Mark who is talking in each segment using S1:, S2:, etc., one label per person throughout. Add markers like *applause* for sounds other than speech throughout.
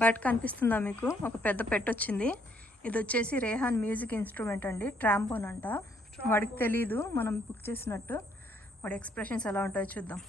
S1: బయట కనిపిస్తుందా మీకు? ఒక పెద్ద పెట్ వచ్చింది. ఇది వచ్చేసి రేహాన్ మ్యూజిక్ ఇన్స్ట్రుమెంట్ అండి. ట్రాంపోన్ అంట. వాడికి తెలీదు. మనం బుక్ చేసినట్టు. వాడి ఎక్స్ప్రెషన్స్ ఎలా ఉంటాయో చూద్దాం.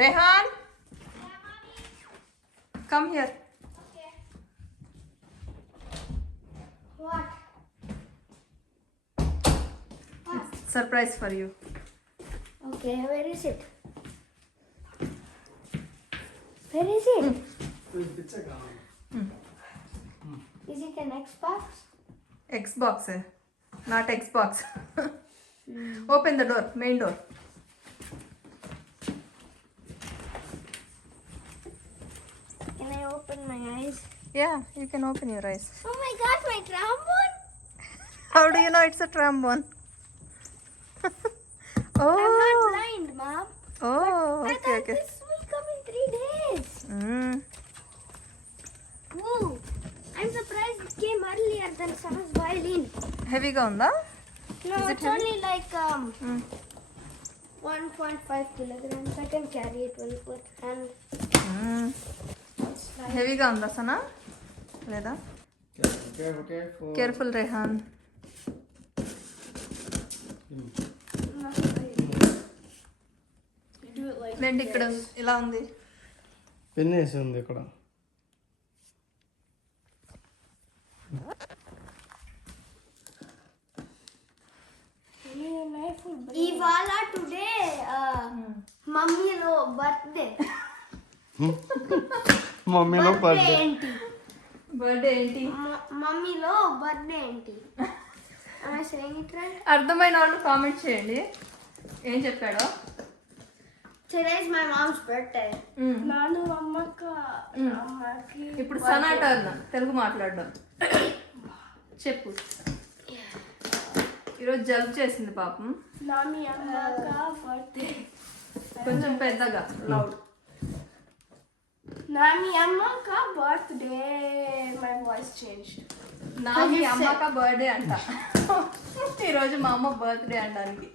S1: Rehan! Come
S2: here
S1: surprise for you
S2: okay very sit Where is it? Hmm. Is it an Xbox?
S1: Xbox, eh? not Xbox. mm. Open the door, main door.
S2: Can I open my eyes?
S1: Yeah, you can open your eyes.
S2: Oh my god, my trombone!
S1: How do you know it's a trombone? oh. *laughs*
S2: I'm not oh. blind, mom. Oh, okay,
S1: okay.
S2: Whoa! I'm surprised it came earlier than Sana's violin.
S1: హెవీగా ఉందా
S2: No,
S1: Is it
S2: it's
S1: heavy?
S2: only like um
S1: Mm.
S2: 1.5 kilograms. I can carry it when you put hand.
S1: Mm. హెవీగా ఉందా సనా లేదా
S3: Careful, careful, careful.
S1: Careful Rehan
S2: you do it like
S1: లేండి ఇక్కడ ఇలా ఉంది
S3: pen వేసి ఉంది ఇక్కడ.
S2: ఇవాళ టుడే మమ్మీలో బర్త్డే *laughs*
S3: మమ్మీలో
S2: బర్త్డే ఏంటి?
S1: బర్త్డే ఏంటి?
S2: మమ్మీలో బర్త్డే ఏంటి? *laughs*
S1: అర్థమైన వాళ్ళు కామెంట్ చేయండి. ఏం చెప్పాడో?
S2: Today is my mom's birthday.
S1: Mm.
S2: నాను అమ్మక
S1: Mm.
S2: అమ్మకి
S1: ఇప్పుడు సనా టర్న్ తెలుగు మాట్లాడడం చెప్పు. ఈరోజు జలుబు చేసింది పాపం.
S2: నామి అమ్మక బర్త్డే
S1: కొంచెం పెద్దగా లౌడ్
S2: నామి అమ్మక బర్త్డే మై వాయిస్ చేంజ్డ్
S1: నా మీ అమ్మక బర్త్డే అంట. *laughs* ఈరోజు మా అమ్మ బర్త్డే అంటానికి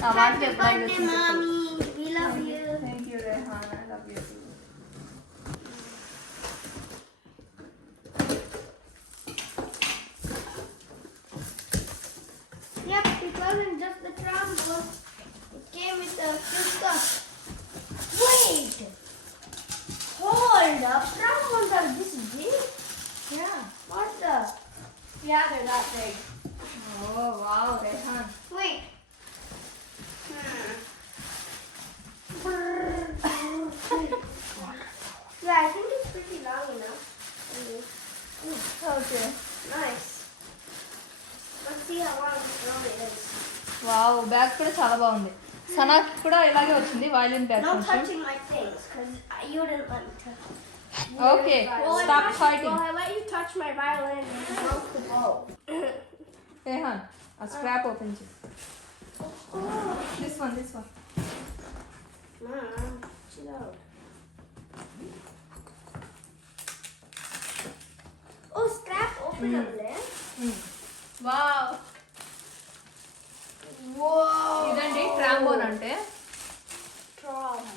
S1: ఆ మాట
S2: birthday love you. Thank
S1: you, Rehan. I love you too.
S2: Yep, it wasn't just the trombone. It came with a few. Wait! Hold up, trombones are this big?
S1: Yeah.
S2: What the? Yeah, they're that big. Oh, wow,
S1: Rehan. Bag కూడా చాలా బాగుంది సనాకి కూడా ఇలాగే వచ్చింది violin bag
S2: No
S1: కొంచెం
S2: touching my things, because you didn't let me touch it.
S1: Okay
S2: Well, I
S1: stop
S2: touched-
S1: fighting
S2: Well, I let you touch my violin and you broke the bow.
S1: Rehan ఆ scrap open చేయి this one this one
S2: Mom, chill out. Oh, scrap open up there.
S1: Wow
S2: Whoa.
S1: ఇదండి ట్రాంబోన్ అంటే.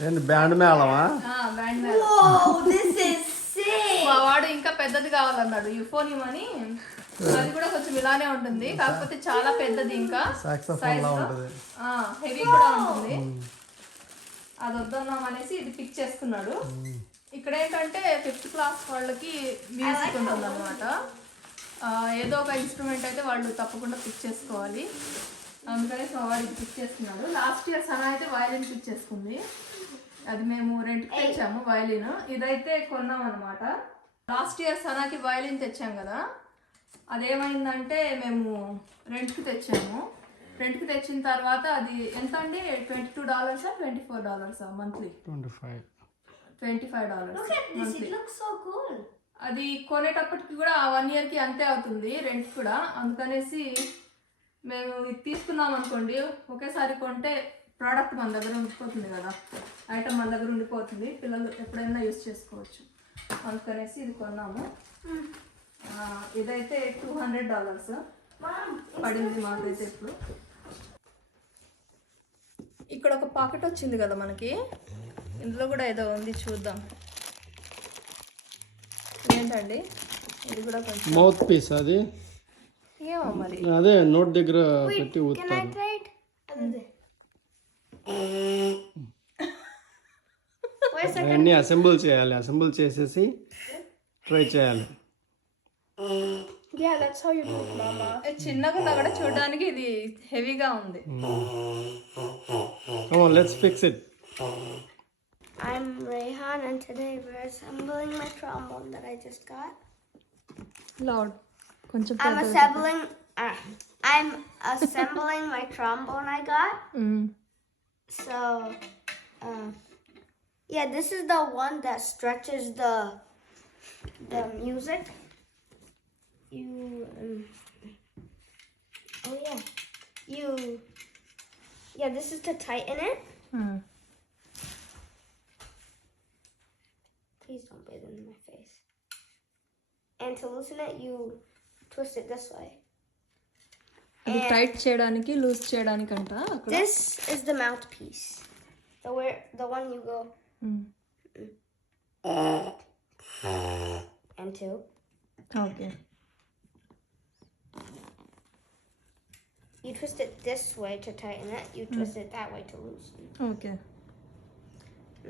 S3: ఏంటి band మేళమా?
S1: Band. మా వాడు ఇంకా పెద్దది కావాలన్నాడు యుఫోనియం అని అది కూడా కొంచెం ఇలానే ఉంటుంది కాకపోతే చాలా పెద్దది ఇంకా.
S3: సాక్సఫోన్ లా ఉంటుంది.
S1: హెవీ కూడా ఉంటుంది. అది వద్దన్నాం అనేసి ఇది పిక్ చేసుకున్నాడు. ఇక్కడ ఏంటంటే ఫిఫ్త్ క్లాస్ వాళ్ళకి మ్యూజిక్ ఉంటుంది అనమాట ఏదో ఒక ఇన్స్ట్రుమెంట్ అయితే వాళ్ళు తప్పకుండా పిక్ చేసుకోవాలి. అందుకని వాడు ఇది పిక్ చేసుకున్నాడు లాస్ట్ ఇయర్ సనా అయితే వయలిన్ పిక్ చేసుకుంది. అది మేము రెంట్కి తెచ్చాము వయలిన్ ఇదైతే కొన్నాం అనమాట లాస్ట్ ఇయర్ సనాకి వయలిన్ తెచ్చాం కదా. అదేమైందంటే మేము రెంట్కి తెచ్చాము. రెంట్కి తెచ్చిన తర్వాత అది ఎంత అండి ట్వంటీ టూ డాలర్సా twenty four డాలర్సా
S2: monthly twenty five twenty five dollars.
S1: అది కొనేటప్పటికి కూడా వన్ ఇయర్కి అంతే అవుతుంది రెంట్ కూడా. అందుకనేసి మేము ఇది తీసుకున్నాం అనుకోండి ఒకేసారి కొంటే ప్రోడక్ట్ మన దగ్గర ఉండిపోతుంది కదా. ఐటమ్ మన దగ్గర ఉండిపోతుంది పిల్లలు ఎప్పుడైనా యూస్ చేసుకోవచ్చు. అందుకనేసి ఇది కొన్నాము. ఆ, ఇదైతే టూ హండ్రెడ్ డాలర్స్ పడింది మాకైతే ఇప్పుడు. ఇక్కడ ఒక పాకెట్ వచ్చింది కదా మనకి. ఇందులో కూడా ఏదో ఉంది చూద్దాం. ఏంటండి ఇది కూడా కొంచెం
S3: మౌత్ పీస్ అది.
S1: ఏమో మరి?
S3: అదే నోట్ దగ్గర పెట్టి ఊతారు. *laughs* అవన్నీ అసెంబుల్ చేయాలి. అసెంబుల్ చేసేసి ట్రై చేయాలి.
S1: చిన్నగా కూడా చూడడానికి ఇది హెవీగా ఉంది.
S3: Come on let's fix it
S2: I'm Rehan, and today we're assembling my trombone that I just got.
S1: Loud కొంచెం
S2: I'm assembling. Uh, I'm assembling my trombone I got.
S1: Mm.
S2: So, uh, yeah, this is the one that stretches the the music. You, um, oh yeah, you, yeah, this is to tighten it.
S1: Mm.
S2: Please don't breathe in my face. And to loosen it, you twist it this way.
S1: అది tight చేయడానికి loose చేయడానికి అంట అక్కడ
S2: This is the mouthpiece. The where the one you go
S1: Mm.
S2: and two.
S1: Okay
S2: You twist it this way to tighten it. You twist it that way to loosen.
S1: Okay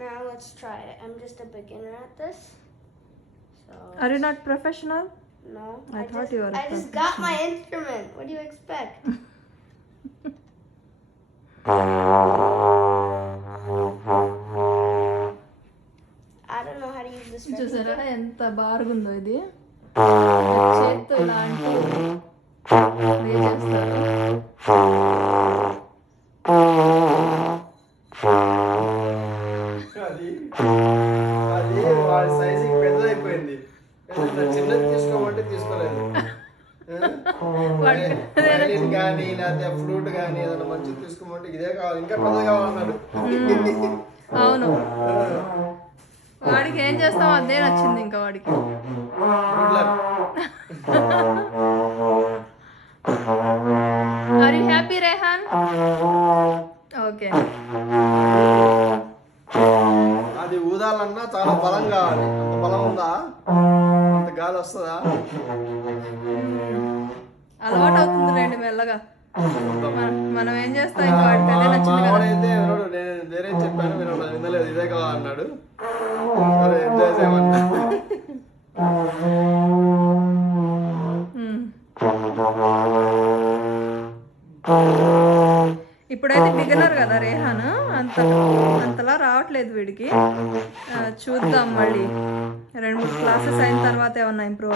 S2: Now let's try it. I'm just a beginner at this. So
S1: are you not professional
S2: No.
S1: I thought
S2: just,
S1: you were
S2: I just got my instrument. What do you expect? I don't know how to use this.
S1: చూసారా ఎంత బారుగుందో ఇది చేత్తో ఇలా అంటూ play చేస్తారు
S3: అది అది వాడి సైజుకి కావాలి ఇంకా పెద్దది కావాలన్నాడు
S1: అవును. వాడికి ఏం చేస్తాం అదే నచ్చింది ఇంకా వాడికి. Are you happy Rehan okay
S3: అది ఊదాలన్నా చాలా బలం కావాలి. అంత బలం ఉందా? అంత గాలి వస్తుందా?
S1: అలవాటు అవుతుంది రండి మెల్లగా. మన- ఏం చేస్తాం?
S3: వినడు నేను వేరే చెప్పాను వినడు అది వినలేదు ఇదే కావాలన్నాడు. సరే ఎంజాయ్ చేయమన్నా
S1: మ్మ్. ఇప్పుడైతే బిగినర్ కదా రేహాన్. అంత అంతలా రావట్లేదు వీడికి. చూద్దాం మళ్ళీ. రెండు మూడు క్లాసెస్ అయిన తర్వాత ఏమన్నా improve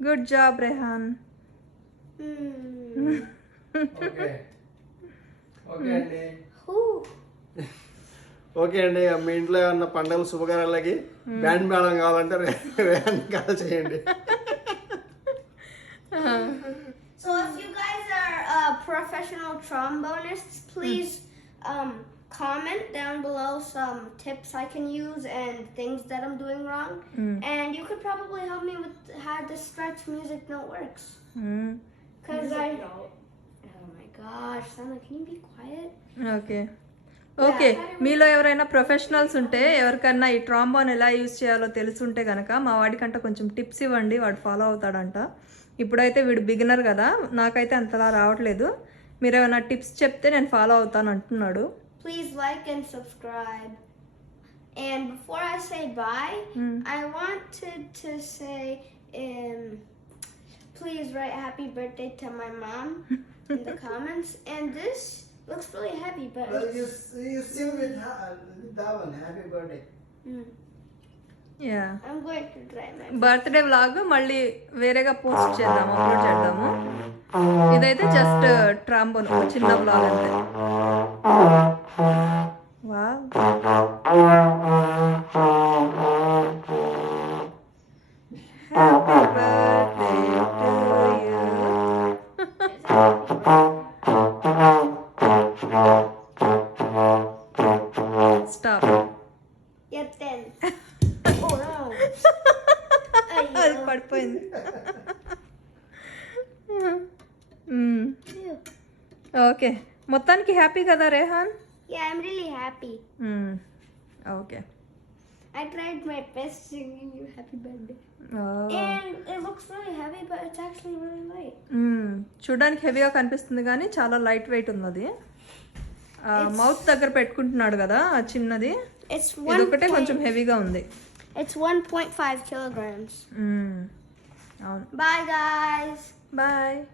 S1: Good job Rehan
S2: Hmm.
S3: Okay okay అండి
S2: Ooh.
S3: ఓకే అండి మీ ఇంట్లో ఏమన్నా పండుగలు శుభకార్యాలకి బ్యాండ్ మేళం కావాలంటే రేహాన్ కాల్ చేయండి
S2: So if you guys are uh, professional trombonists, please um, comment down below some tips I can use and things that I'm doing wrong. And you could probably help me with how the stretch music note works. Cause I. Oh my gosh, Sana, can you be quiet?
S1: Okay okay మీలో ఎవరైనా professionals ఉంటే ఎవరికన్నా ఈ ట్రాంబాన్ ఎలా use చేయాలో తెలుసుంటే కనుక మా వాడికంట కొంచెం టిప్స్ ఇవ్వండి వాడు ఫాలో అవుతాడంట ఇప్పుడైతే వీడు బిగినర్ కదా నాకైతే అంతలా రావట్లేదు మీరు ఏమైనా టిప్స్ చెప్తే నేను ఫాలో అవుతాను అంటున్నాడు
S2: Please like and subscribe. And before I say bye, I wanted to say, um, please write happy birthday to my mom in the *laughs* comments. And this looks really heavy, but it's, Mm.
S1: Yeah
S2: I'm going to try my.
S1: Birthday vlog మళ్ళీ వేరేగా post చేద్దాము upload చేద్దాము. ఇదైతే just ట్రాంబోన్ ఒక చిన్న vlog అంతే. వా happy okay. మొత్తానికి హ్యాపీ కదా
S2: Rehan? Hmm.
S1: Okay.
S2: I tried my best singing you happy birthday. Oh. And it looks really heavy but it's hmm.
S1: చూడడానికి హెవీగా కనిపిస్తుంది కానీ చాలా లైట్ వెయిట్ ఉంది అది మౌత్ దగ్గర పెట్టుకుంటున్నాడు కదా ఆ చిన్నది. ఇది ఒకటే కొంచెం హెవీగా ఉంది.
S2: It's 1.5 kilograms bye guys
S1: bye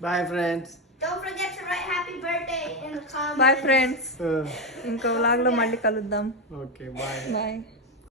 S3: Bye friends
S2: Don't forget to write happy birthday in the comments.
S1: Bye friends ఇంకో వ్లాగ్లో మళ్ళీ కలుద్దాం
S3: ఓకే బాయ్
S1: బాయ్